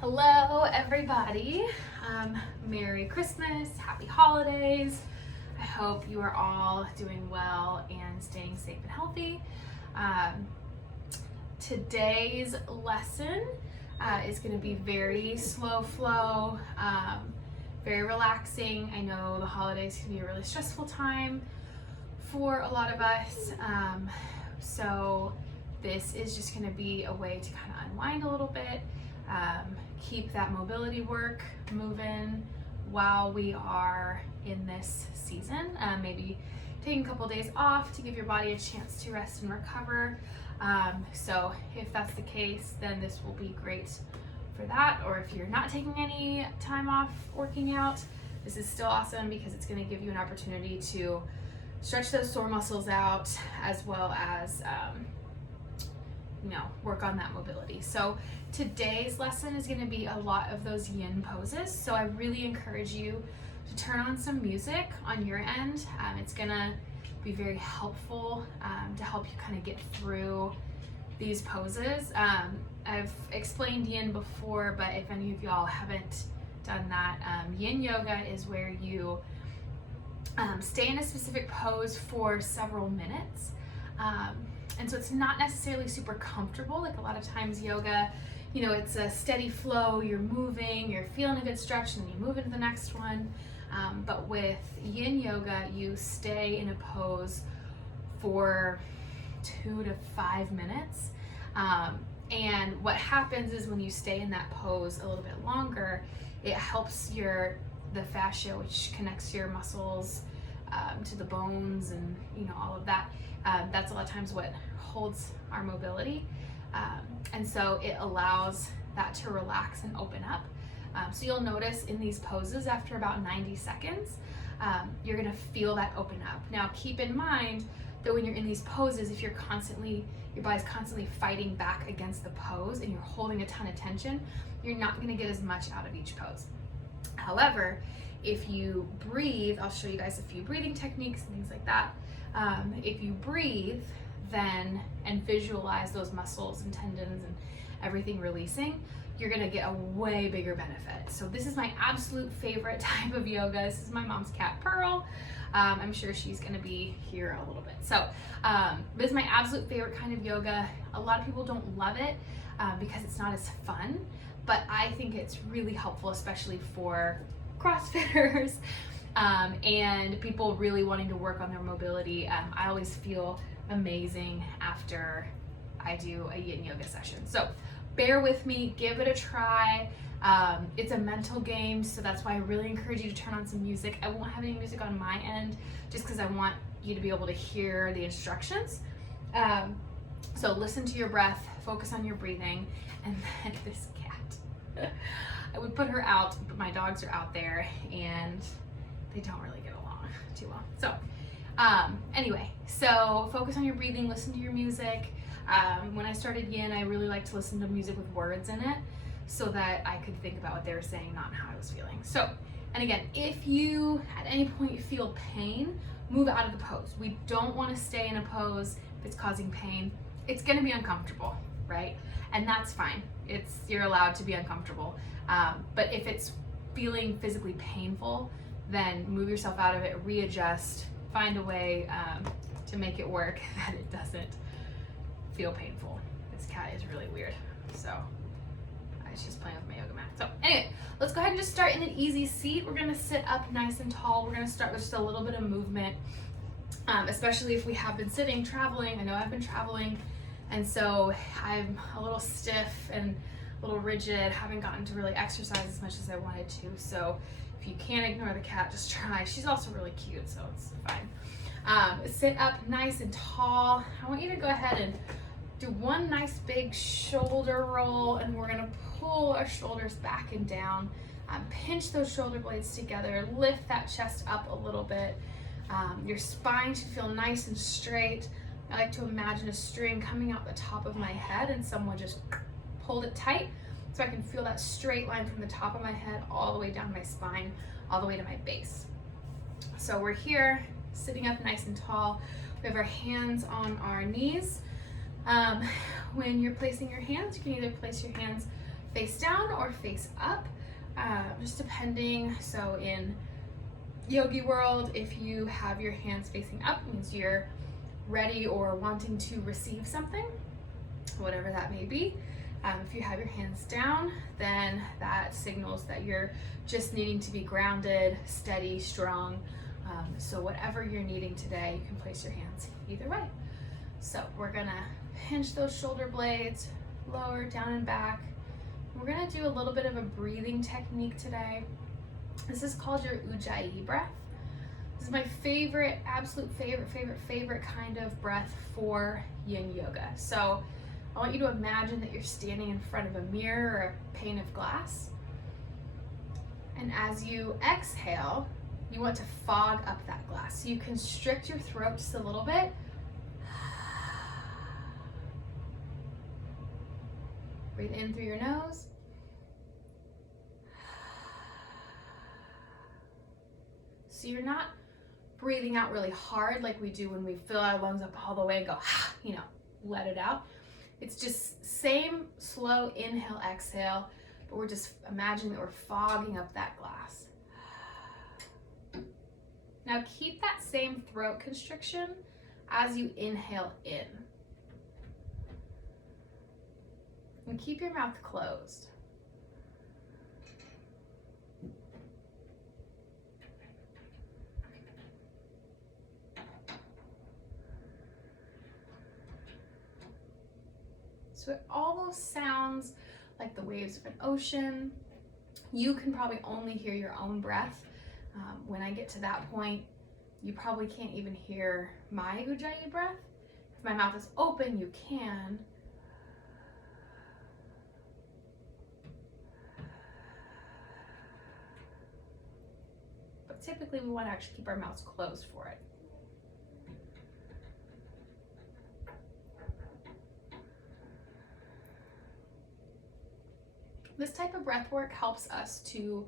Hello everybody, Merry Christmas, Happy Holidays. I hope you are all doing well and staying safe and healthy. Today's lesson is going to be very slow flow, very relaxing. I know the holidays can be a really stressful time for a lot of us, so this is just going to be a way to kind of unwind a little bit. Keep that mobility work moving while we are in this season. Maybe taking a couple days off to give your body a chance to rest and recover. So if that's the case, then this will be great for that. Or if you're not taking any time off working out, this is still awesome because it's going to give you an opportunity to stretch those sore muscles out as well as work on that mobility. So today's lesson is going to be a lot of those yin poses. So I really encourage you to turn on some music on your end. It's going to be very helpful to help you kind of get through these poses. I've explained yin before, but if any of y'all haven't done that, yin yoga is where you stay in a specific pose for several minutes. And so it's not necessarily super comfortable. Like a lot of times yoga, it's a steady flow, you're moving, you're feeling a good stretch, and then you move into the next one. But with yin yoga, you stay in a pose for 2 to 5 minutes. And what happens is when you stay in that pose a little bit longer, it helps the fascia, which connects your muscles to the bones and all of that. That's a lot of times what holds our mobility. And so it allows that to relax and open up. So you'll notice in these poses after about 90 seconds, you're gonna feel that open up. Now keep in mind that when you're in these poses, if your body's constantly fighting back against the pose and you're holding a ton of tension, you're not gonna get as much out of each pose. However, if you breathe, I'll show you guys a few breathing techniques and things like that. If you breathe then and visualize those muscles and tendons and everything releasing, you're gonna get a way bigger benefit. So this is my absolute favorite type of yoga. This is my mom's cat, Pearl. I'm sure she's gonna be here a little bit. So this is my absolute favorite kind of yoga. A lot of people don't love it because it's not as fun, but I think it's really helpful, especially for CrossFitters and people really wanting to work on their mobility. I always feel amazing after I do a yin yoga session. So bear with me, give it a try. It's a mental game, so that's why I really encourage you to turn on some music. I won't have any music on my end just because I want you to be able to hear the instructions. So listen to your breath, focus on your breathing, and then this cat. I would put her out, but my dogs are out there and they don't really get along too well. So anyway, so focus on your breathing, listen to your music. When I started yin, I really liked to listen to music with words in it so that I could think about what they were saying, not how I was feeling. So, and again, if you at any point feel pain, move out of the pose. We don't want to stay in a pose if it's causing pain. It's going to be uncomfortable, right? And that's fine. You're allowed to be uncomfortable. But if it's feeling physically painful, then move yourself out of it, readjust, find a way to make it work that it doesn't feel painful. This cat is really weird, so it's just playing with my yoga mat. So anyway, let's go ahead and just start in an easy seat. We're gonna sit up nice and tall. We're gonna start with just a little bit of movement, especially if we have been sitting, traveling. I know I've been traveling, and so I'm a little stiff and a little rigid, haven't gotten to really exercise as much as I wanted to. So if you can't ignore the cat, just try. She's also really cute, so it's fine. Sit up nice and tall. I want you to go ahead and do one nice big shoulder roll, and we're gonna pull our shoulders back and down. Pinch those shoulder blades together, lift that chest up a little bit. Your spine should feel nice and straight. I like to imagine a string coming out the top of my head and someone just pulled it tight so I can feel that straight line from the top of my head all the way down my spine, all the way to my base. So we're here, sitting up nice and tall. We have our hands on our knees. When you're placing your hands, you can either place your hands face down or face up, just depending. So in yogi world, if you have your hands facing up, it means you're ready or wanting to receive something, whatever that may be. If you have your hands down, then that signals that you're just needing to be grounded, steady, strong. So whatever you're needing today, you can place your hands either way. So we're gonna hinge those shoulder blades, lower, down and back. We're gonna do a little bit of a breathing technique today. This is called your Ujjayi breath. This is my favorite, absolute favorite kind of breath for yin yoga. So I want you to imagine that you're standing in front of a mirror or a pane of glass. And as you exhale, you want to fog up that glass. So you constrict your throat just a little bit. Breathe in through your nose. So you're not breathing out really hard like we do when we fill our lungs up all the way and go, let it out. It's just same slow inhale, exhale, but we're just imagining that we're fogging up that glass. Now keep that same throat constriction as you inhale in. And keep your mouth closed. So it almost sounds like the waves of an ocean. You can probably only hear your own breath. When I get to that point, you probably can't even hear my Ujjayi breath. If my mouth is open, you can. But typically we want to actually keep our mouths closed for it. This type of breath work helps us to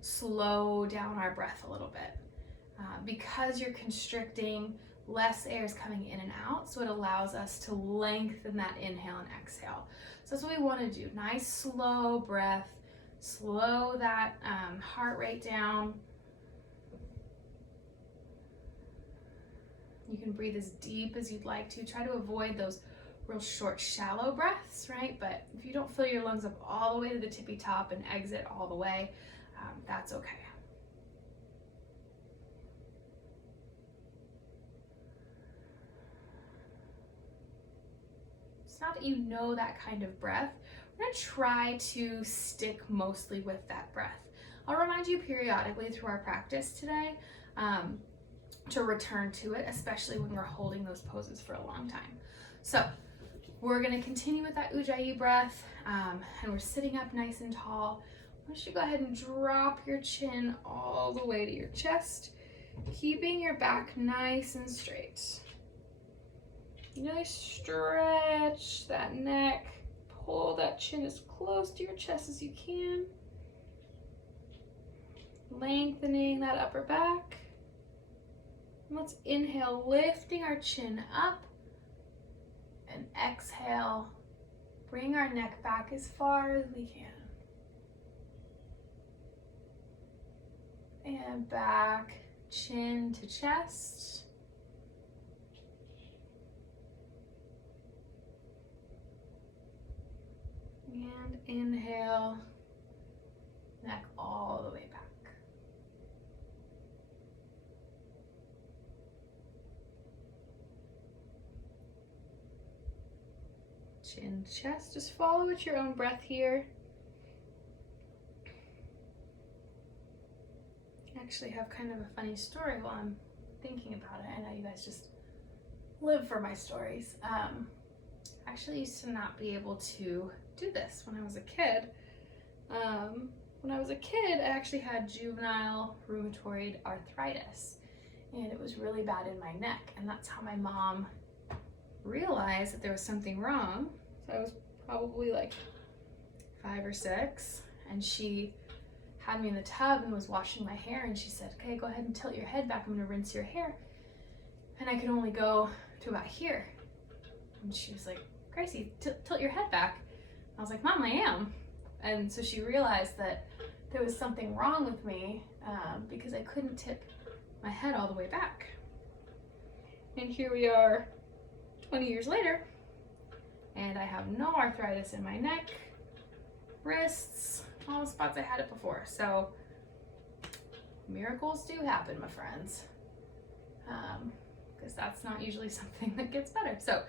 slow down our breath a little bit. Because you're constricting, less air is coming in and out, so it allows us to lengthen that inhale and exhale. So that's what we want to do. Nice slow breath, slow that heart rate down. You can breathe as deep as you'd like to. Try to avoid those real short, shallow breaths, right? But if you don't fill your lungs up all the way to the tippy top and exit all the way, that's okay. It's not that you know that kind of breath. We're gonna try to stick mostly with that breath. I'll remind you periodically through our practice today to return to it, especially when we're holding those poses for a long time. So we're gonna continue with that Ujjayi breath, and we're sitting up nice and tall. I want you to go ahead and drop your chin all the way to your chest, keeping your back nice and straight. Really stretch that neck, pull that chin as close to your chest as you can, lengthening that upper back. And let's inhale, lifting our chin up, and exhale, bring our neck back as far as we can. And back, chin to chest. And inhale, neck all the way back. Chin, chest, just follow with your own breath here. I actually have kind of a funny story while I'm thinking about it. I know you guys just live for my stories. I actually used to not be able to do this when I was a kid. I actually had juvenile rheumatoid arthritis, and it was really bad in my neck, and that's how my mom realized that there was something wrong. So I was probably like 5 or 6, and she had me in the tub and was washing my hair, and she said, okay, go ahead and tilt your head back, I'm gonna rinse your hair. And I could only go to about here. And she was like, Gracie, tilt your head back. I was like, Mom, I am. And so she realized that there was something wrong with me because I couldn't tip my head all the way back. And here we are 20 years later, and I have no arthritis in my neck, wrists, all the spots I had it before. So miracles do happen, my friends, because that's not usually something that gets better. So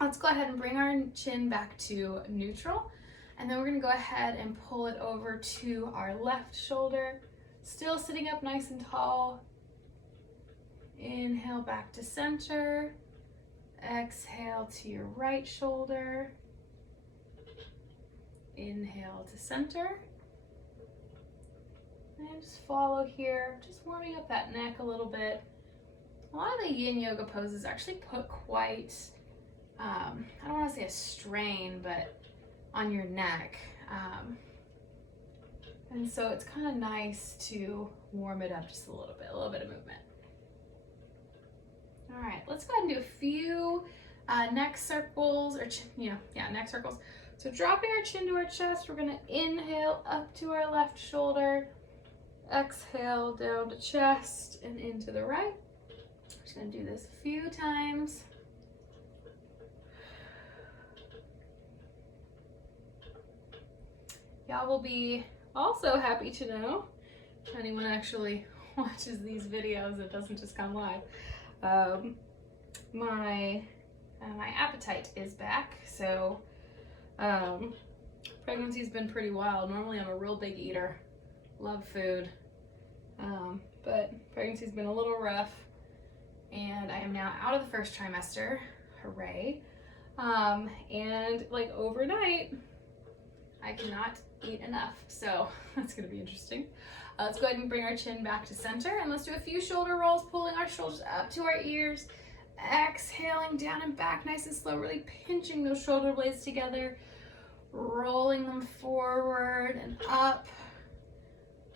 let's go ahead and bring our chin back to neutral, and then we're gonna go ahead and pull it over to our left shoulder, still sitting up nice and tall. Inhale back to center, exhale to your right shoulder, inhale to center, and just follow here, just warming up that neck a little bit. A lot of the yin yoga poses actually put quite, I don't want to say a strain, but on your neck. And so it's kind of nice to warm it up just a little bit of movement. All right, let's go ahead and do a few neck circles, or neck circles. So dropping our chin to our chest, we're gonna inhale up to our left shoulder, exhale down to chest and into the right. Just gonna do this a few times. Y'all will be also happy to know, if anyone actually watches these videos, it doesn't just come live. My appetite is back, so pregnancy's been pretty wild. Normally I'm a real big eater, love food, but pregnancy's been a little rough, and I am now out of the first trimester, hooray, and like overnight I cannot eat enough, so that's gonna be interesting. Let's go ahead and bring our chin back to center, and let's do a few shoulder rolls, pulling our shoulders up to our ears, exhaling down and back nice and slow, really pinching those shoulder blades together, rolling them forward and up.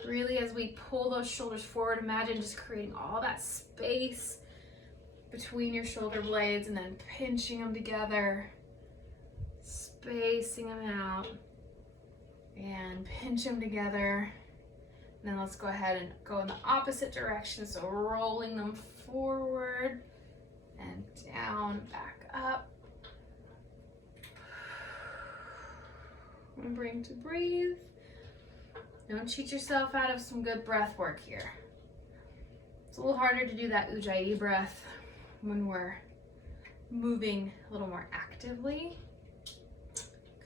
Really, as we pull those shoulders forward, imagine just creating all that space between your shoulder blades and then pinching them together, spacing them out, and pinch them together. And then let's go ahead and go in the opposite direction, so rolling them forward and down, back up. Remembering to breathe. Don't cheat yourself out of some good breath work here. It's a little harder to do that Ujjayi breath when we're moving a little more actively.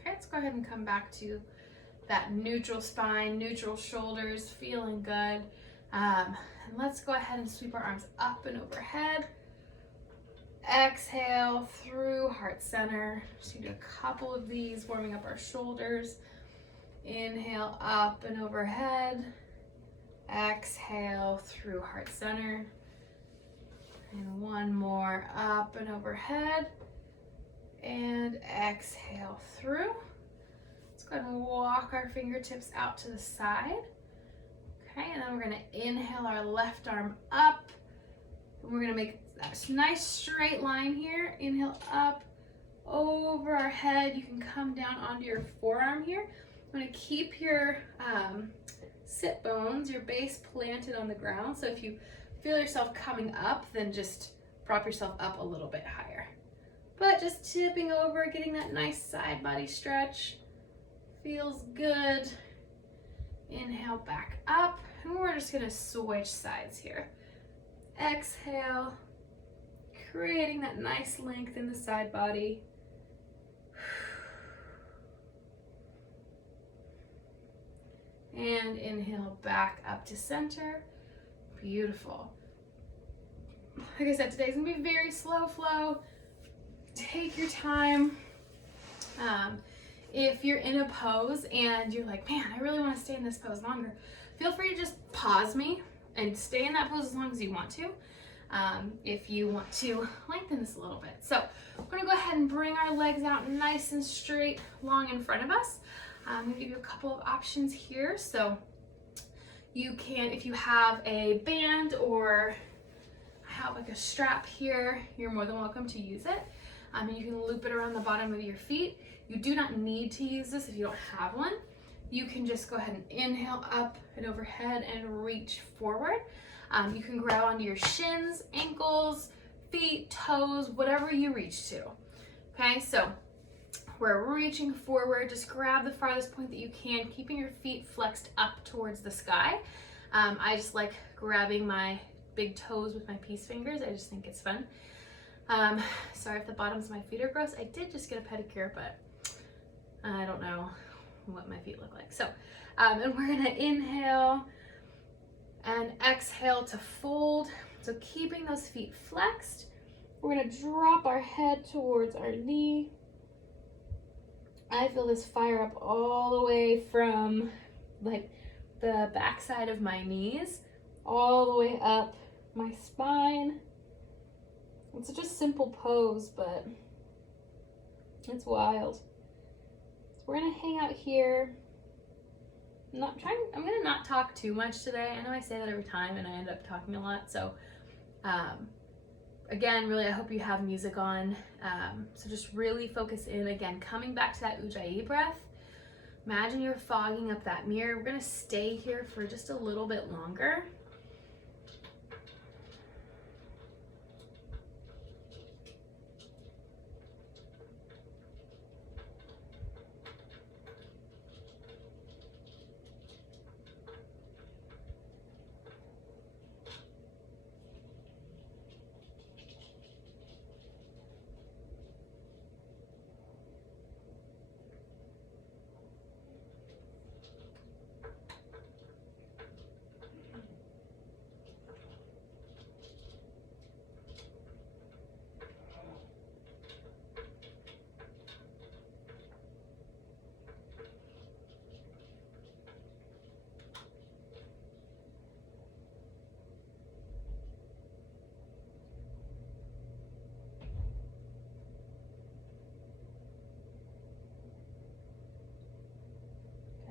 Okay, let's go ahead and come back to that neutral spine, neutral shoulders, feeling good. And let's go ahead and sweep our arms up and overhead. Exhale through heart center. Just do a couple of these, warming up our shoulders. Inhale up and overhead. Exhale through heart center. And one more, up and overhead. And exhale through. Let's go ahead and walk our fingertips out to the side. Okay, and then we're gonna inhale our left arm up. And we're gonna make that nice straight line here. Inhale up, over our head. You can come down onto your forearm here. I'm gonna keep your sit bones, your base planted on the ground. So if you feel yourself coming up, then just prop yourself up a little bit higher. But just tipping over, getting that nice side body stretch. Feels good. Inhale back up, and we're just gonna switch sides here. Exhale, creating that nice length in the side body. And inhale back up to center. Beautiful. Like I said, today's gonna be very slow flow. Take your time. If you're in a pose and you're like, man, I really want to stay in this pose longer, feel free to just pause me and stay in that pose as long as you want to. If you want to lengthen this a little bit. So we're gonna go ahead and bring our legs out nice and straight, long in front of us. I'm gonna give you a couple of options here. So you can, if you have a band or have like a strap here, you're more than welcome to use it. And you can loop it around the bottom of your feet. You do not need to use this if you don't have one. you can just go ahead and inhale up and overhead and reach forward. You can grab onto your shins, ankles, feet, toes, whatever you reach to. Okay, so we're reaching forward. Just grab the farthest point that you can, keeping your feet flexed up towards the sky. I just like grabbing my big toes with my peace fingers. I just think it's fun. Sorry if the bottoms of my feet are gross. I did just get a pedicure, but I don't know what my feet look like. So, and we're gonna inhale and exhale to fold. So keeping those feet flexed, we're gonna drop our head towards our knee. I feel this fire up all the way from like the backside of my knees, all the way up my spine. It's such a simple pose, but it's wild. So we're gonna hang out here. I'm gonna not talk too much today. I know I say that every time and I end up talking a lot. So again, really, I hope you have music on. So just really focus in. Again, coming back to that Ujjayi breath. Imagine you're fogging up that mirror. We're gonna stay here for just a little bit longer.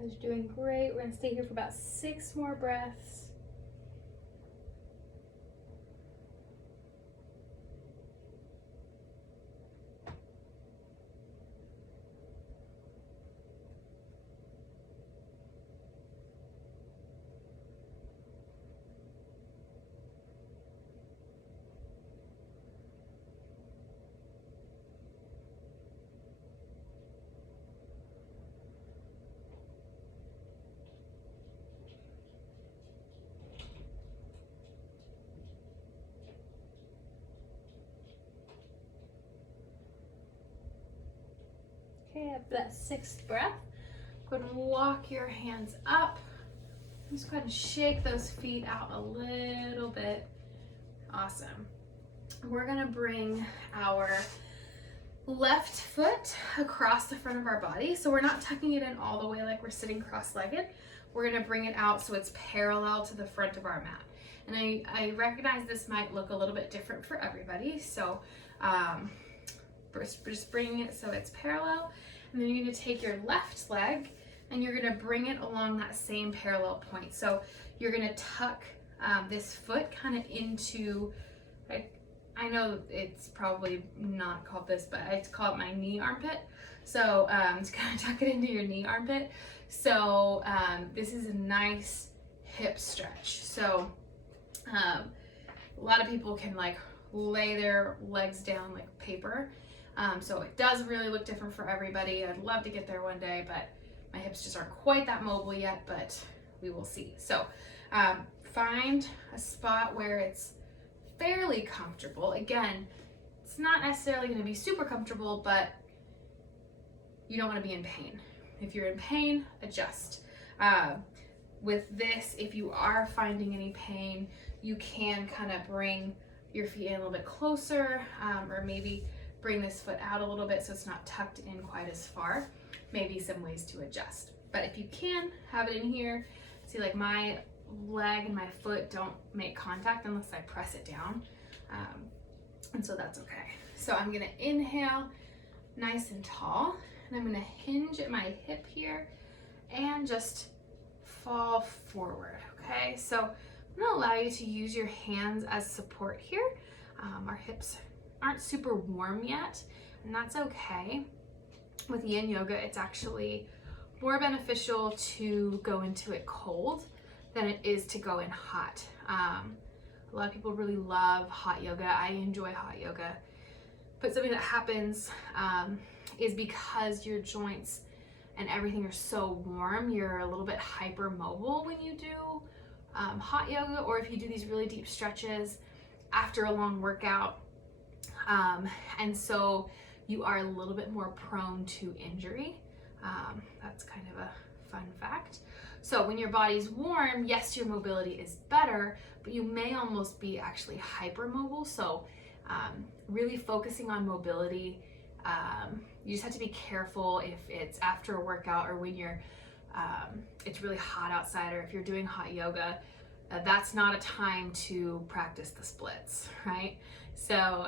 Guys, you're doing great. We're gonna stay here for about 6 more breaths. Okay, after that 6th breath, go ahead and walk your hands up. Just go ahead and shake those feet out a little bit. Awesome. We're gonna bring our left foot across the front of our body. So we're not tucking it in all the way like we're sitting cross-legged. We're gonna bring it out so it's parallel to the front of our mat. And I recognize this might look a little bit different for everybody. So just bringing it so it's parallel, and then you're going to take your left leg and you're going to bring it along that same parallel point. So you're going to tuck this foot kind of into, I know it's probably not called this, but I call it my knee armpit. So to kind of tuck it into your knee armpit. So this is a nice hip stretch. So a lot of people can like lay their legs down like paper. So it does really look different for everybody. I'd love to get there one day, but my hips just aren't quite that mobile yet, but we will see. So find a spot where it's fairly comfortable. Again, it's not necessarily going to be super comfortable, but you don't want to be in pain. If you're in pain, adjust. With this, if you are finding any pain, you can kind of bring your feet in a little bit closer, or maybe bring this foot out a little bit so it's not tucked in quite as far. Maybe some ways to adjust. But if you can, have it in here. See, like my leg and my foot don't make contact unless I press it down. And so that's okay. So I'm gonna inhale nice and tall, and I'm gonna hinge at my hip here and just fall forward, okay? So I'm gonna allow you to use your hands as support here. Our hips aren't super warm yet, and that's okay. With yin yoga, it's actually more beneficial to go into it cold than it is to go in hot. A lot of people really love hot yoga. I enjoy hot yoga. But something that happens is because your joints and everything are so warm, you're a little bit hypermobile when you do hot yoga, or if you do these really deep stretches after a long workout. And so you are a little bit more prone to injury. That's kind of a fun fact. So when your body's warm, yes, your mobility is better, but you may almost be actually hypermobile. So really focusing on mobility. You just have to be careful if it's after a workout or when you're it's really hot outside, or if you're doing hot yoga. That's not a time to practice the splits, right? So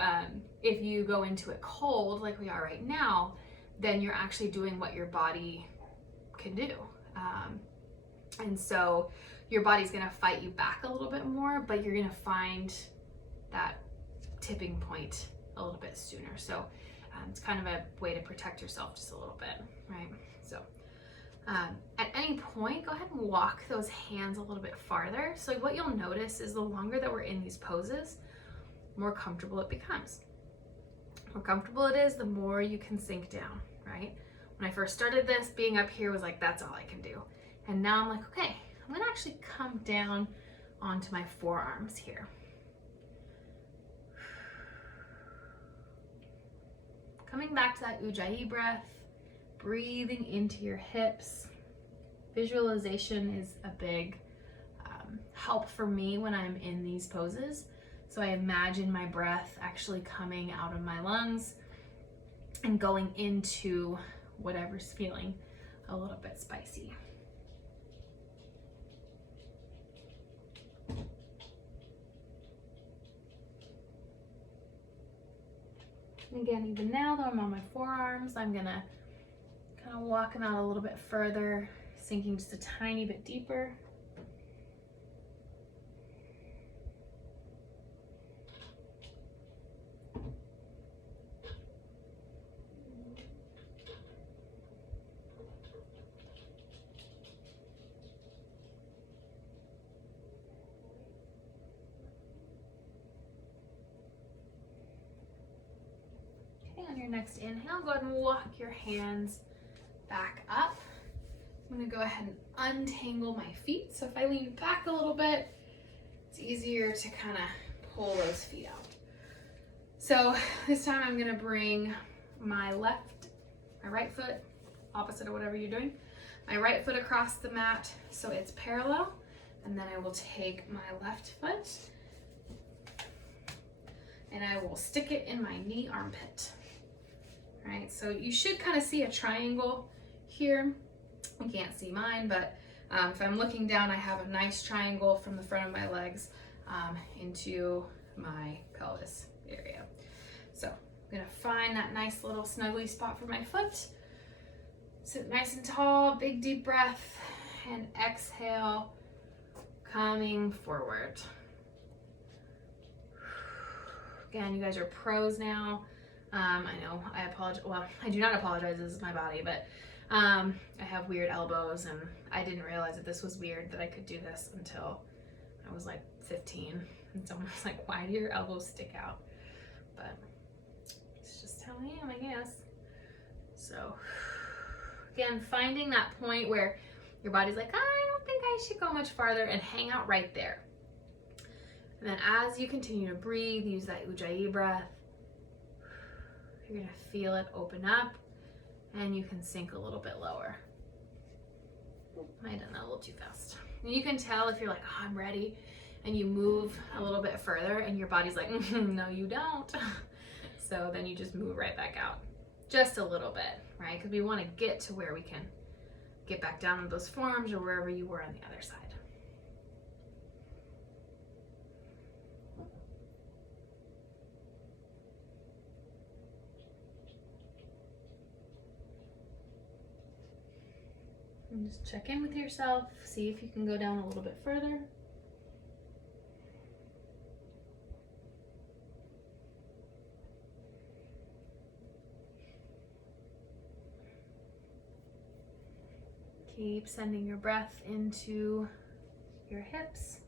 if you go into it cold like we are right now, then you're actually doing what your body can do. And so your body's gonna fight you back a little bit more, but you're gonna find that tipping point a little bit sooner. So it's kind of a way to protect yourself just a little bit, right? So at any point, go ahead and walk those hands a little bit farther. So what you'll notice is the longer that we're in these poses, more comfortable it becomes. The more comfortable it is, the more you can sink down, right? When I first started this, being up here was like, that's all I can do. And now I'm like, okay, I'm gonna actually come down onto my forearms here. Coming back to that Ujjayi breath, breathing into your hips. Visualization is a big help for me when I'm in these poses. So I imagine my breath actually coming out of my lungs and going into whatever's feeling a little bit spicy. And again, even now though I'm on my forearms, I'm gonna kind of walk them out a little bit further, sinking just a tiny bit deeper. On your next inhale, go ahead and walk your hands back up. I'm gonna go ahead and untangle my feet. So if I lean back a little bit, it's easier to kind of pull those feet out. So this time I'm gonna bring my right foot, opposite of whatever you're doing, my right foot across the mat so it's parallel, and then I will take my left foot and I will stick it in my knee armpit. Right, so you should kind of see a triangle here. You can't see mine, but if I'm looking down, I have a nice triangle from the front of my legs into my pelvis area. So I'm gonna find that nice little snuggly spot for my foot. Sit nice and tall, big deep breath, and exhale, coming forward. Again, you guys are pros now. I know I apologize. Well, I do not apologize. This is my body, but I have weird elbows, and I didn't realize that this was weird that I could do this until I was like 15. And someone was like, "Why do your elbows stick out?" But it's just how I am, I guess. So again, finding that point where your body's like, "I don't think I should go much farther," and hang out right there. And then as you continue to breathe, use that Ujjayi breath. You're gonna feel it open up, and you can sink a little bit lower. I did that a little too fast. And you can tell if you're like, "Oh, I'm ready," and you move a little bit further, and your body's like, "No, you don't." So then you just move right back out, just a little bit, right? Because we want to get to where we can get back down on those forearms or wherever you were on the other side. And just check in with yourself, see if you can go down a little bit further. Keep sending your breath into your hips.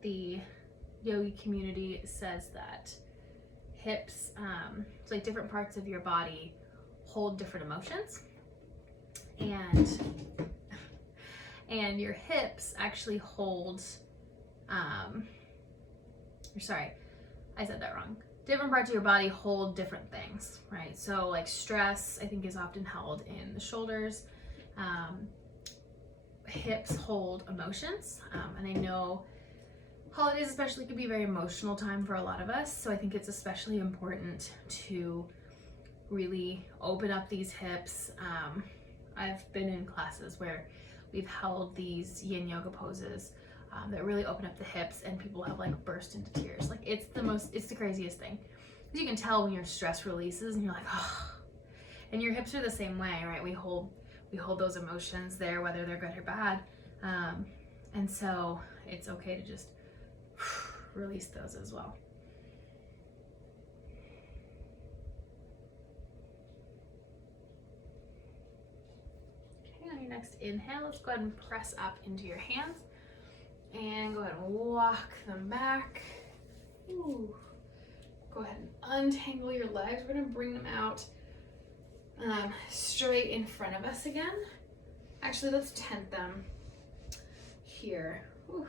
The yogi community says that hips, so like different parts of your body hold different emotions, and your hips actually hold, sorry, I said that wrong. Different parts of your body hold different things, right? So like stress, I think, is often held in the shoulders. Hips hold emotions, and I know holidays especially can be a very emotional time for a lot of us, so I think it's especially important to really open up these hips. I've been in classes where we've held these yin yoga poses that really open up the hips, and people have like burst into tears. Like it's the craziest thing. Because you can tell when your stress releases and you're like, oh. And your hips are the same way, right? We hold those emotions there, whether they're good or bad. And so it's okay to just release those as well. Okay, on your next inhale, let's go ahead and press up into your hands and go ahead and walk them back. Ooh. Go ahead and untangle your legs. We're gonna bring them out straight in front of us again. Actually, let's tent them here. Ooh.